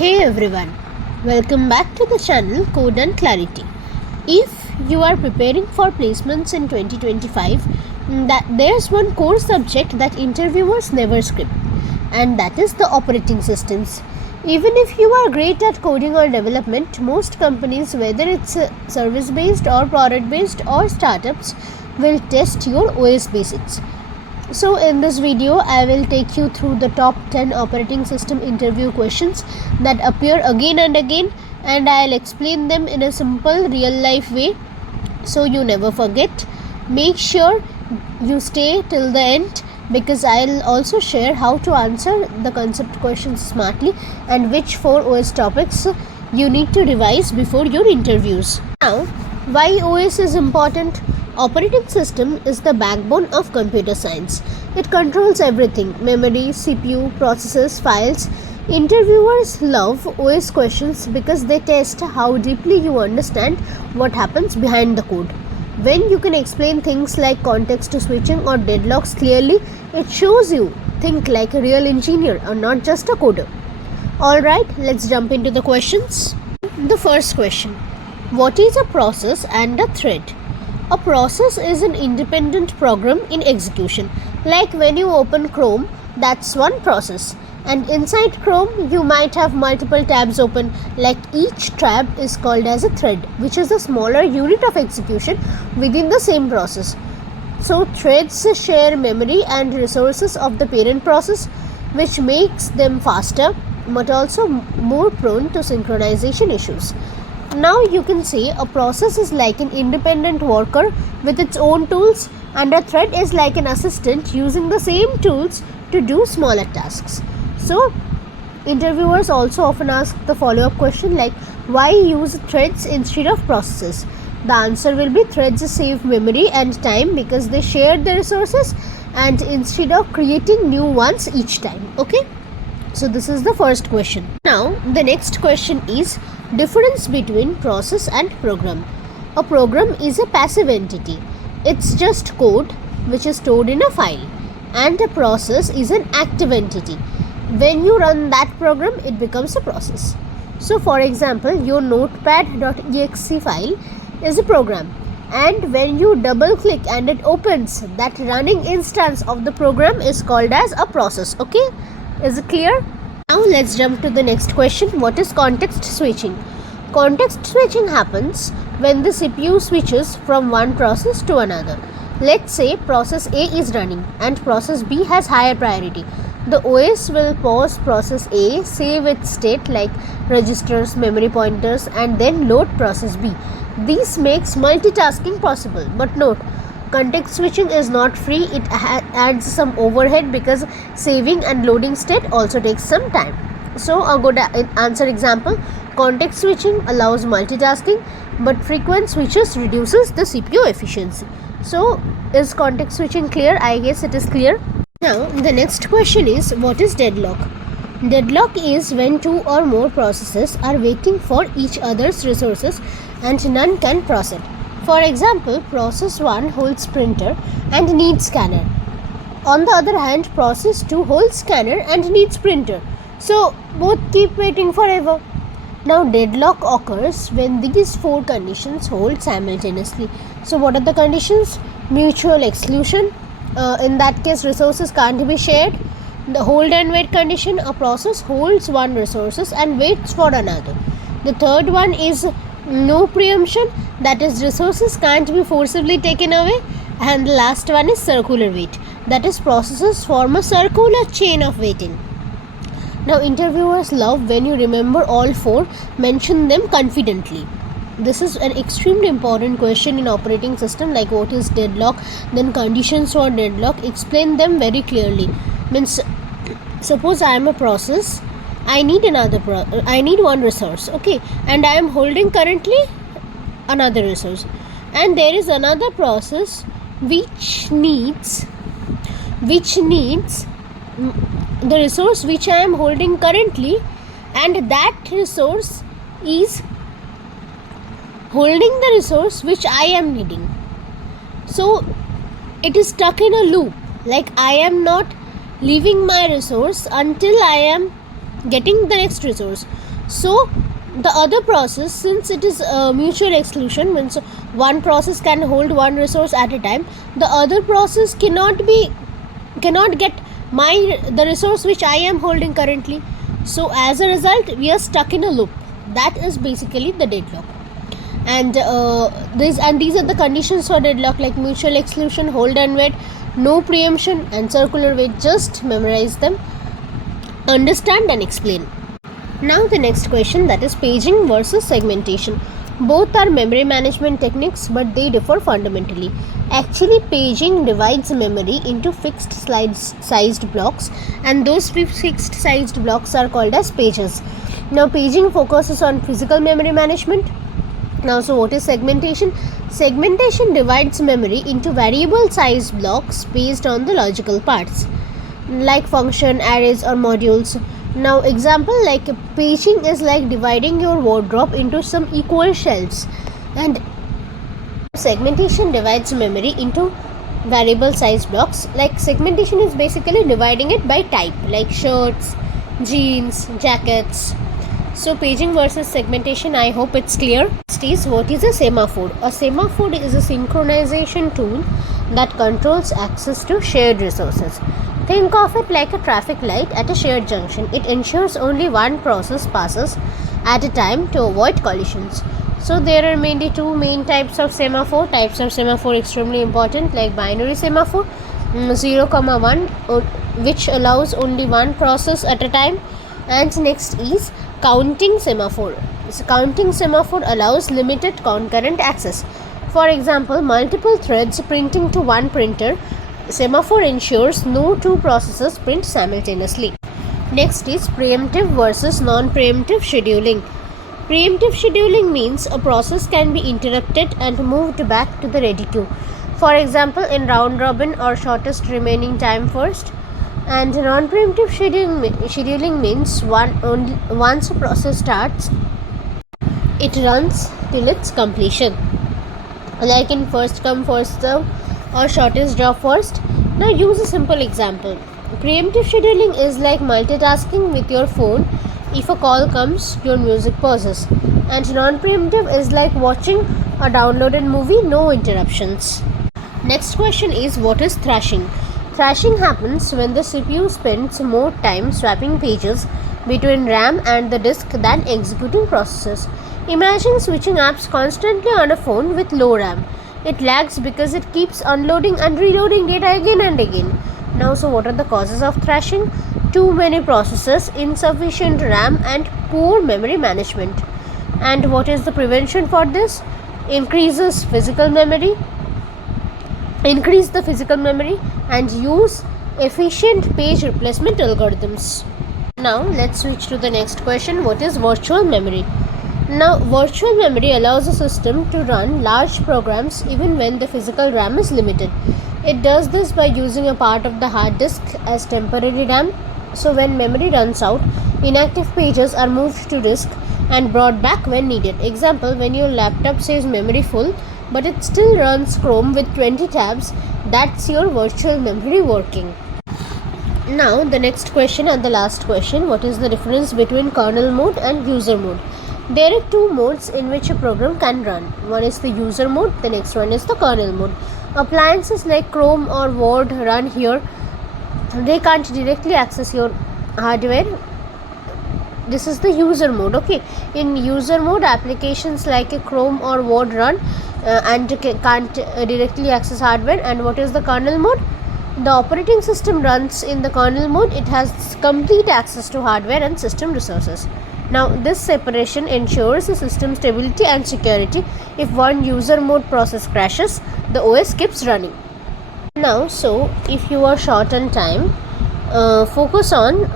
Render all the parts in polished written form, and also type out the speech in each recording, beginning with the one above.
Hey everyone, welcome back to the channel Code and Clarity. If you are preparing for placements in 2025, there's one core subject that interviewers never skip, and that is the operating systems. Even if you are great at coding or development, most companies, whether it's service based or product based or startups, will test your OS basics. So in this video, I will take you through the top 10 operating system interview questions that appear again and again, and I'll explain them in a simple real life way so you never forget. Make sure you stay till the end because I'll also share how to answer the concept questions smartly and which 4 OS topics you need to revise before your interviews. Now, why OS is important? Operating system is the backbone of computer science. It controls everything: memory, CPU, processors, files. Interviewers love OS questions because they test how deeply you understand what happens behind the code. When you can explain things like context switching or deadlocks clearly, it shows you think like a real engineer or not just a coder. Alright, let's jump into the questions. The first question: what is a process and a thread? A process is an independent program in execution. Like when you open Chrome, that's one process. And inside Chrome, you might have multiple tabs open. Like each tab is called as a thread, which is a smaller unit of execution within the same process. So threads share memory and resources of the parent process, which makes them faster, but also more prone to synchronization issues. Now you can say a process is like an independent worker with its own tools, and a thread is like an assistant using the same tools to do smaller tasks. So interviewers also often ask the follow-up question like, why use threads instead of processes? The answer will be threads save memory and time because they share the resources and instead of creating new ones each time. Okay, so this is the first question. Now the next question is difference between process and program. A program is a passive entity. It's just code which is stored in a file, and a process is an active entity. When you run that program, it becomes a process. So for example, your notepad.exe file is a program, and when you double click and it opens, that running instance of the program is called as a process. Okay, is it clear? Now let's jump to the next question. What is context switching? Context switching happens when the CPU switches from one process to another. Let's say process A is running and process B has higher priority. The OS will pause process A, save its state like registers, memory pointers, and then load process B. This makes multitasking possible. But note, context switching is not free. It adds some overhead because saving and loading state also takes some time. So a good answer example: context switching allows multitasking, but frequent switches reduces the CPU efficiency. So is context switching clear? I guess it is clear. Now the next question is, what is deadlock? Deadlock is when two or more processes are waiting for each other's resources and none can process. For example, process 1 holds printer and needs scanner. On the other hand, process 2 holds scanner and needs printer. So both keep waiting forever. Now deadlock occurs when these 4 conditions hold simultaneously. So what are the conditions? Mutual exclusion. In that case, resources can't be shared. The hold and wait condition: a process holds one resources and waits for another. The third one is no preemption, that is resources can't be forcibly taken away. And the last one is circular wait, that is processes form a circular chain of waiting. Now interviewers love when you remember all 4, mention them confidently. This is an extremely important question in operating system, like what is deadlock, then conditions for deadlock, explain them very clearly. Means suppose I am a process, I need one resource, okay, and I am holding currently another resource, and there is another process which needs the resource which I am holding currently, and that resource is holding the resource which I am needing. So it is stuck in a loop, like I am not leaving my resource until I am getting the next resource. So the other process, since it is mutual exclusion, means one process can hold one resource at a time, the other process cannot get the resource which I am holding currently. So as a result, we are stuck in a loop. That is basically the deadlock. And these are the conditions for deadlock, like mutual exclusion, hold and wait, no preemption, and circular wait. Just memorize them, understand and explain. Now the next question, that is paging versus segmentation. Both are memory management techniques, but they differ fundamentally. Actually, paging divides memory into fixed sized blocks, and those fixed sized blocks are called as pages. Now paging focuses on physical memory management. Now, so what is segmentation? Segmentation divides memory into variable size blocks based on the logical parts, like function, arrays or modules. Now example, like paging is like dividing your wardrobe into some equal shelves, and segmentation divides memory into variable size blocks. Like segmentation is basically dividing it by type, like shirts, jeans, jackets. So paging versus segmentation, I hope it's clear. Next is, what is a semaphore? A semaphore is a synchronization tool that controls access to shared resources. Think of it like a traffic light at a shared junction. It ensures only one process passes at a time to avoid collisions. So there are mainly two main types of semaphore. Extremely important, like binary semaphore, 0, 1, which allows only one process at a time. And next is counting semaphore. So counting semaphore allows limited concurrent access. For example, multiple threads printing to one printer. Semaphore ensures no two processes print simultaneously. Next is preemptive versus non-preemptive scheduling. Preemptive scheduling means a process can be interrupted and moved back to the ready queue. For example, in round robin or shortest remaining time first. And non-preemptive scheduling means once a process starts, it runs till its completion, like in first come first serve or shortest job first. Now use a simple example. Preemptive scheduling is like multitasking with your phone. If a call comes, your music pauses. And non-preemptive is like watching a downloaded movie, no interruptions. Next question is, what is thrashing? Thrashing happens when the CPU spends more time swapping pages between RAM and the disk than executing processes. Imagine switching apps constantly on a phone with low RAM. It lags because it keeps unloading and reloading data again and again. Now, so what are the causes of thrashing? Too many processes, insufficient RAM, and poor memory management. And what is the prevention for this? Increase the physical memory and use efficient page replacement algorithms. Now let's switch to the next question. What is virtual memory? Now, virtual memory allows a system to run large programs even when the physical RAM is limited. It does this by using a part of the hard disk as temporary RAM. So when memory runs out, inactive pages are moved to disk and brought back when needed. Example, when your laptop says memory full, but it still runs Chrome with 20 tabs, that's your virtual memory working. Now the next question and the last question, what is the difference between kernel mode and user mode? There are two modes in which a program can run. One is the user mode, the next one is the kernel mode. Appliances like Chrome or Word run here. They can't directly access your hardware. This is the user mode. Okay, in user mode, applications like a Chrome or Word run and can't directly access hardware. And what is the kernel mode? The operating system runs in the kernel mode. It has complete access to hardware and system resources. Now this separation ensures the system stability and security. If one user mode process crashes, the OS keeps running. Now, so if you are short on time, focus on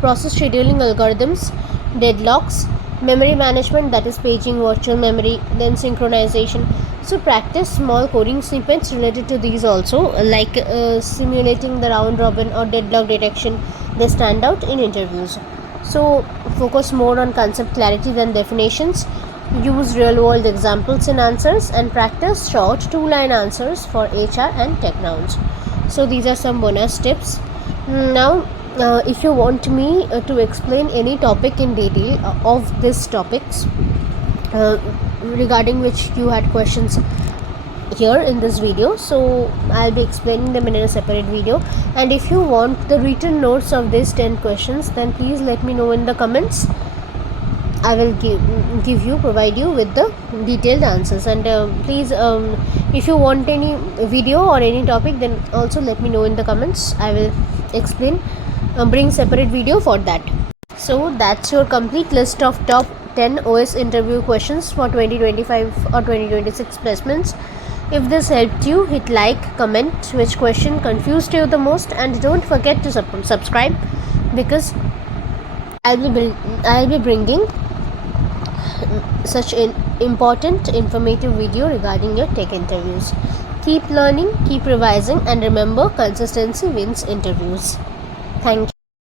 process scheduling algorithms, deadlocks, memory management, that is paging, virtual memory, then synchronization. So practice small coding snippets related to these also, like simulating the round robin or deadlock detection. They stand out in interviews. So focus more on concept clarity than definitions. Use real world examples in answers and practice short 2-line answers for HR and tech nouns. So these are some bonus tips. Now If you want me to explain any topic in detail of these topics regarding which you had questions here in this video, so I'll be explaining them in a separate video. And if you want the written notes of these 10 questions, then please let me know in the comments. I will provide you with the detailed answers. And please, if you want any video or any topic, then also let me know in the comments. I will explain, bring separate video for that. So that's your complete list of top 10 OS interview questions for 2025 or 2026 placements. If this helped you, hit like, comment which question confused you the most, and don't forget to subscribe, because I'll be bringing such an important informative video regarding your tech interviews. Keep learning, keep revising, and remember, consistency wins interviews. Thank you.